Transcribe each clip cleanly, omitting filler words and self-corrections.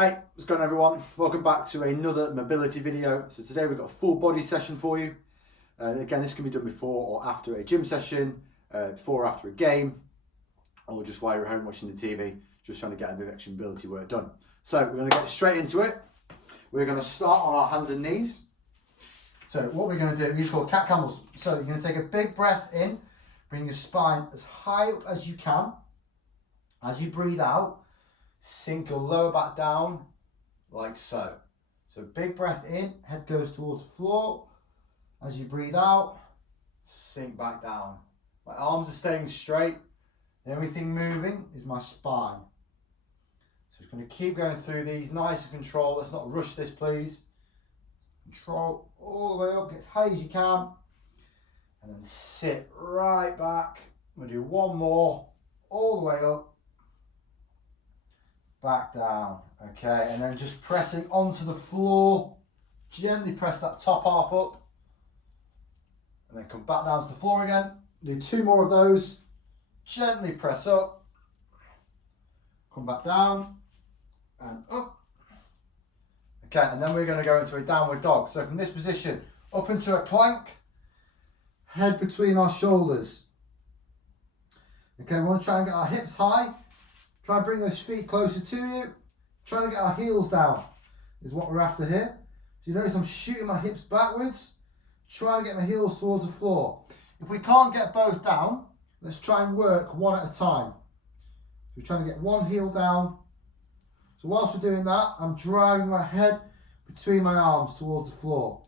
Hey, what's going on everyone? Welcome back to another mobility video. So today we've got a full body session for you. Again, this can be done before or after a gym session, before or after a game, or just while you're at home watching the TV, just trying to get a bit of extra mobility work done. So we're going to get straight into it. We're going to start on our hands and knees. So what we're going to do, these are called cat camels. So you're going to take a big breath in, bring your spine as high up as you can. As you breathe out, sink your lower back down like so. So big breath in, head goes towards the floor. As you breathe out, sink back down. My arms are staying straight. The only thing moving is my spine. So it's going to keep going through these, nice and controlled. Let's not rush this, please. Control all the way up, get as high as you can. And then sit right back. We'll do one more, all the way up. Back down, okay, and then just pressing onto the floor. Gently press that top half up, and then come back down to the floor again. Do two more of those. Gently press up, come back down, and up. Okay, and then we're going to go into a downward dog. So from this position, up into a plank, head between our shoulders. Okay, we want to try and get our hips high. Try and bring those feet closer to you. Trying to get our heels down is what we're after here. So you notice I'm shooting my hips backwards. Trying to get my heels towards the floor. If we can't get both down, let's try and work one at a time. So we're trying to get one heel down. So whilst we're doing that, I'm driving my head between my arms towards the floor.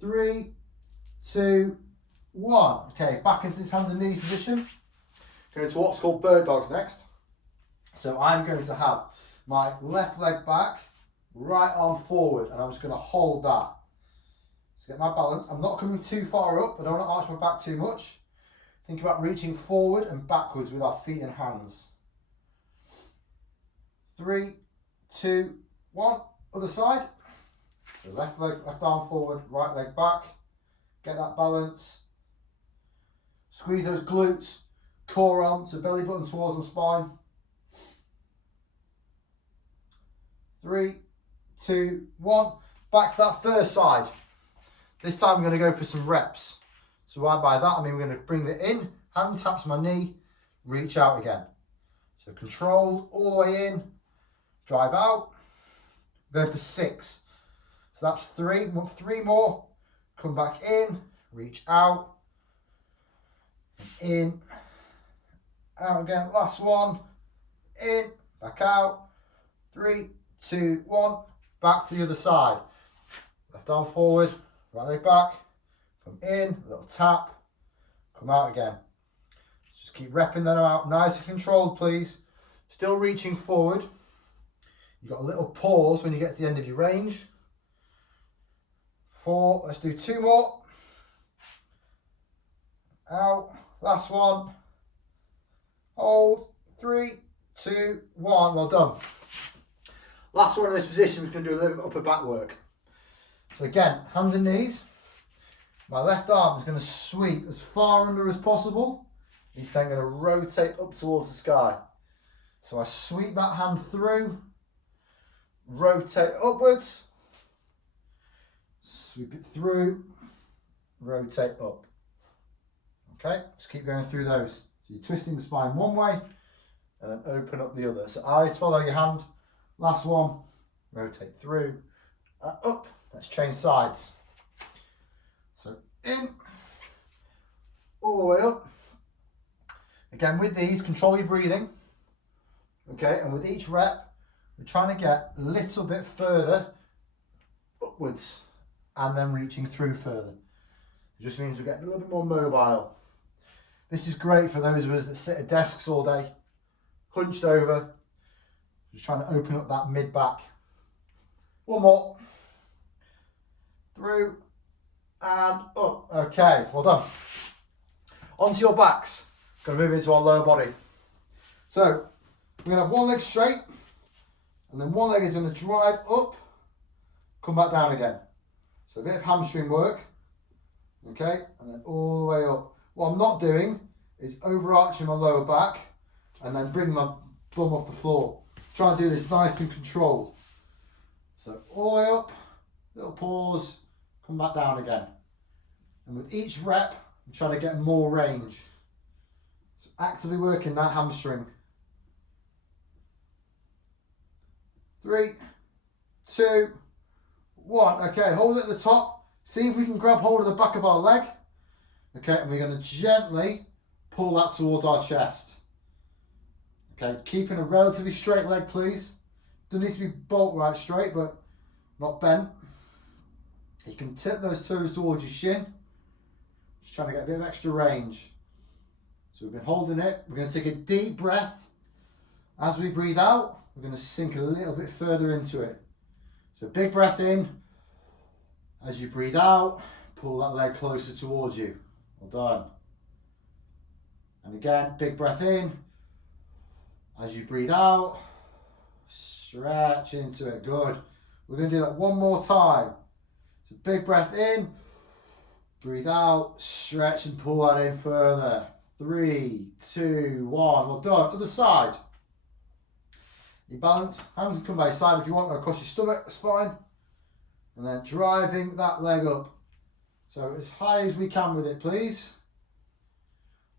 3, 2, 1. Okay, back into this hands and knees position. Going to what's called bird dogs next. So I'm going to have my left leg back, right arm forward, and I'm just going to hold that. So get my balance. I'm not coming too far up. I don't want to arch my back too much. Think about reaching forward and backwards with our feet and hands. 3, 2, 1. Other side. So left leg, left arm forward, right leg back. Get that balance. Squeeze those glutes. Core on, so belly button towards the spine. 3, 2, 1. Back to that first side. This time I'm going to go for some reps. So by that I mean we're going to bring it in, hand taps my knee, reach out again. So controlled all the way in, drive out, go for 6. So that's 3. Want 3 more. Come back in, reach out, in. Out again, last one, in, back out, 3, 2, 1, back to the other side. Left arm forward, right leg back, come in, a little tap, come out again. Just keep repping that out, nice and controlled please. Still reaching forward. You've got a little pause when you get to the end of your range. 4, let's do 2 more. Out, last one. Hold, 3, 2, 1, well done. Last one in this position, we're going to do a little bit of upper back work. So again, hands and knees. My left arm is going to sweep as far under as possible. He's then going to rotate up towards the sky. So I sweep that hand through, rotate upwards, sweep it through, rotate up. Okay, just keep going through those. So you're twisting the spine one way and then open up the other. So eyes follow your hand. Last one, rotate through, up. Let's change sides. So in, all the way up. Again, with these, control your breathing. Okay, and with each rep, we're trying to get a little bit further upwards and then reaching through further. It just means we're getting a little bit more mobile. This is great for those of us that sit at desks all day, hunched over, just trying to open up that mid-back. One more. Through and up. Okay, well done. Onto your backs. Going to move into our lower body. So we're going to have one leg straight, and then one leg is going to drive up, come back down again. So a bit of hamstring work. Okay, and then all the way up. What I'm not doing is overarching my lower back and then bring my bum off the floor. Try and do this nice and controlled. So all the way up, little pause, come back down again. And with each rep, I'm trying to get more range. So actively working that hamstring. 3, 2, 1. Okay, hold it at the top. See if we can grab hold of the back of our leg. Okay, and we're going to gently pull that towards our chest. Okay, keeping a relatively straight leg, please. Doesn't need to be bolt right straight, but not bent. You can tip those toes towards your shin. Just trying to get a bit of extra range. So we've been holding it. We're going to take a deep breath. As we breathe out, we're going to sink a little bit further into it. So big breath in. As you breathe out, pull that leg closer towards you. Well done. And again, big breath in. As you breathe out, stretch into it. Good. We're going to do that one more time. So big breath in. Breathe out, stretch and pull that in further. 3, 2, 1. Well done. Other side. You balance. Hands can come by your side if you want, or across your stomach. That's fine. And then driving that leg up. So as high as we can with it, please.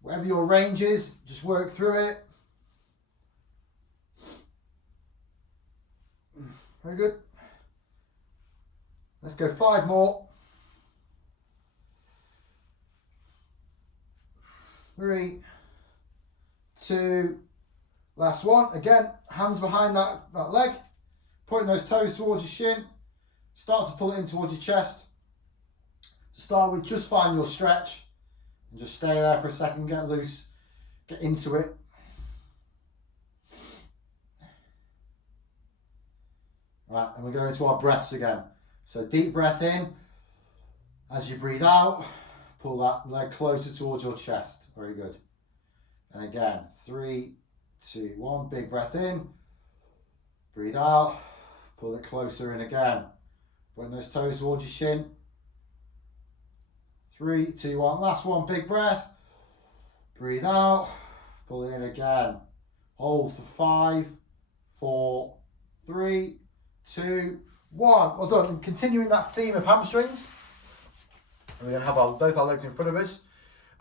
Whatever your range is, just work through it. Very good. Let's go 5 more. 3, 2, last one. Again, hands behind that leg. Pointing those toes towards your shin. Start to pull it in towards your chest. To start with, just find your stretch. And just stay there for a second, get loose, get into it. Right, and we're going into our breaths again. So deep breath in. As you breathe out, pull that leg closer towards your chest. Very good. And again, 3, 2, 1. Big breath in. Breathe out. Pull it closer in again. Bring those toes towards your shin. 3, 2, 1. Last one. Big breath. Breathe out. Pull it in again. Hold for 5, 4, 3, 2, 1. Well done. And continuing that theme of hamstrings, we're going to have both our legs in front of us,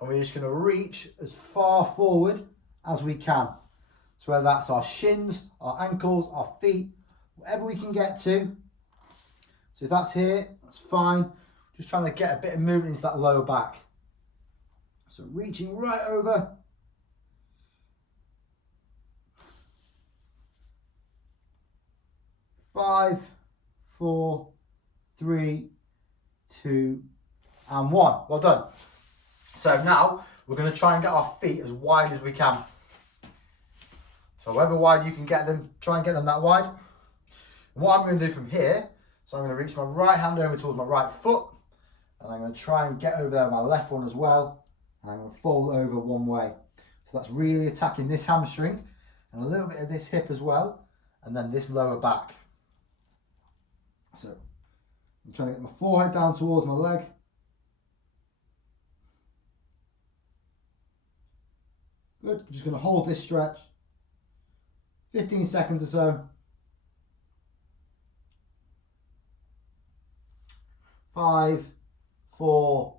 and we're just going to reach as far forward as we can. So whether that's our shins, our ankles, our feet, whatever we can get to. So if that's here, that's fine. Just trying to get a bit of movement into that lower back. So reaching right over. Five, 4, 3, 2, and 1. Well done. So now we're going to try and get our feet as wide as we can. So however wide you can get them, try and get them that wide. And what I'm going to do from here, so I'm going to reach my right hand over towards my right foot, and I'm going to try and get over there my left one as well, and I'm going to fold over one way. So that's really attacking this hamstring, and a little bit of this hip as well, and then this lower back. So I'm trying to get my forehead down towards my leg. Good. I'm just going to hold this stretch. 15 seconds or so. 5, 4,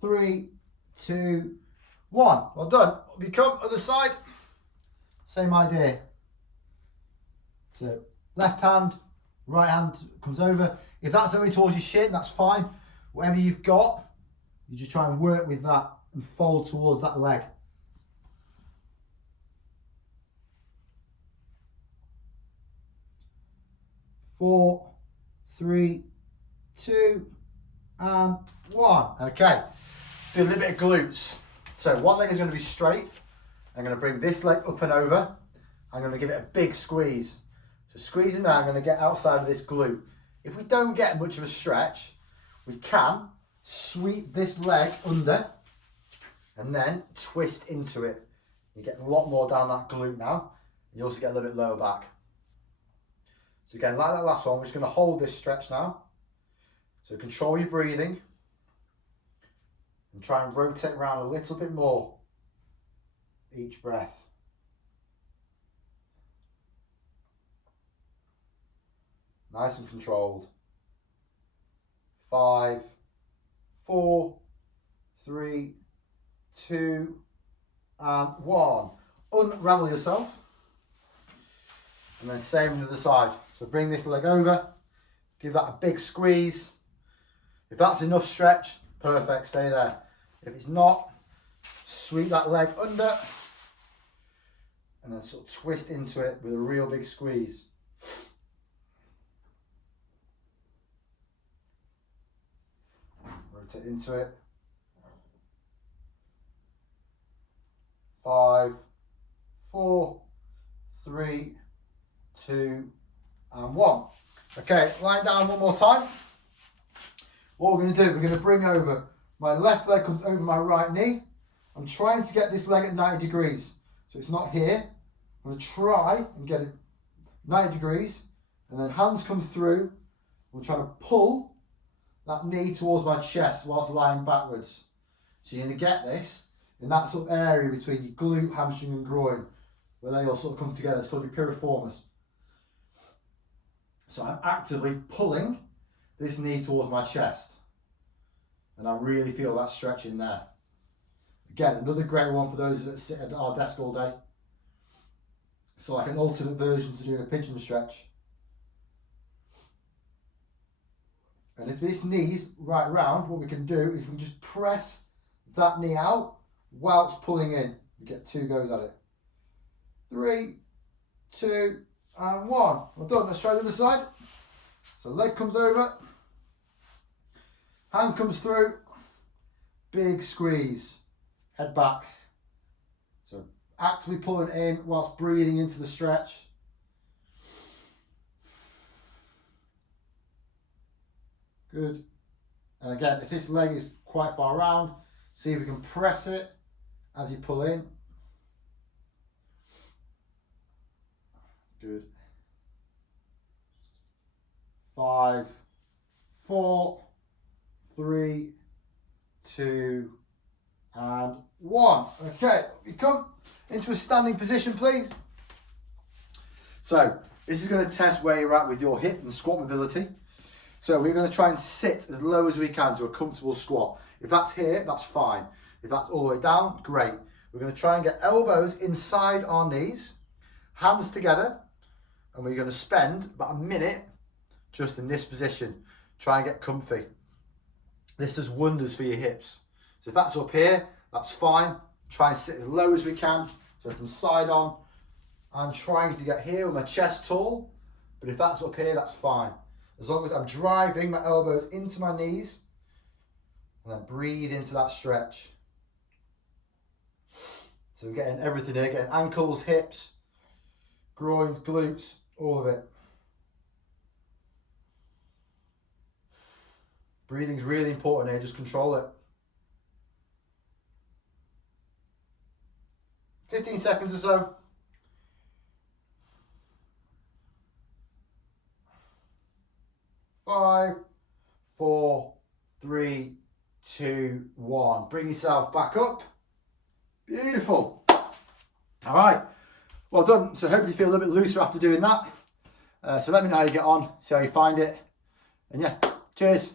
3, 2, 1. Well done. We come other side. Same idea. So left hand, right hand comes over. If that's only towards your shin, that's fine. Whatever you've got, you just try and work with that and fold towards that leg. 4, 3, 2, and 1. Okay, do a little bit of glutes. So one leg is going to be straight. I'm going to bring this leg up and over. I'm going to give it a big squeeze. So squeezing there, I'm going to get outside of this glute. If we don't get much of a stretch, we can sweep this leg under and then twist into it. You get a lot more down that glute now. You also get a little bit lower back. So again, like that last one, we're just going to hold this stretch now. So control your breathing and try and rotate around a little bit more each breath. Nice and controlled. 5, 4, 3, 2, and 1. Unravel yourself. And then same on the other side. So bring this leg over, give that a big squeeze. If that's enough stretch, perfect, stay there. If it's not, sweep that leg under and then sort of twist into it with a real big squeeze. Rotate into it. 5, 4, 3, 2, and 1. Okay, lie down one more time. What we're going to do, we're going to bring over, my left leg comes over my right knee. I'm trying to get this leg at 90 degrees. So it's not here. I'm going to try and get it 90 degrees. And then hands come through. I'm trying to pull that knee towards my chest whilst lying backwards. So you're going to get this in that sort of area between your glute, hamstring and groin, where they all sort of come together. It's called your piriformis. So I'm actively pulling this knee towards my chest. And I really feel that stretch in there. Again, another great one for those that sit at our desk all day. So like an alternate version to doing a pigeon stretch. And if this knee's right round, what we can do is we can just press that knee out whilst pulling in. We get 2 goes at it. 3, 2, and 1. Well done. Let's try the other side. So leg comes over, hand comes through, big squeeze, head back. So actively pulling in whilst breathing into the stretch. Good. And again, if this leg is quite far round, see if we can press it as you pull in. Good. 5, 4, 3, 2, and 1. Okay, we come into a standing position, please. So this is going to test where you're at with your hip and squat mobility. So we're going to try and sit as low as we can to a comfortable squat. If that's here, that's fine. If that's all the way down, great. We're going to try and get elbows inside our knees, hands together, and we're going to spend about a minute just in this position. Try and get comfy. This does wonders for your hips. So if that's up here, that's fine. Try and sit as low as we can. So from side on, I'm trying to get here with my chest tall, but if that's up here, that's fine. As long as I'm driving my elbows into my knees and then breathe into that stretch. So we're getting everything here, getting ankles, hips, groins, glutes, all of it. Breathing's really important here, just control it. 15 seconds or so. Five, 4, 3, 2, 1. Bring yourself back up. Beautiful. All right. Well done. So hopefully you feel a little bit looser after doing that. So let me know how you get on, see how you find it. And yeah, cheers.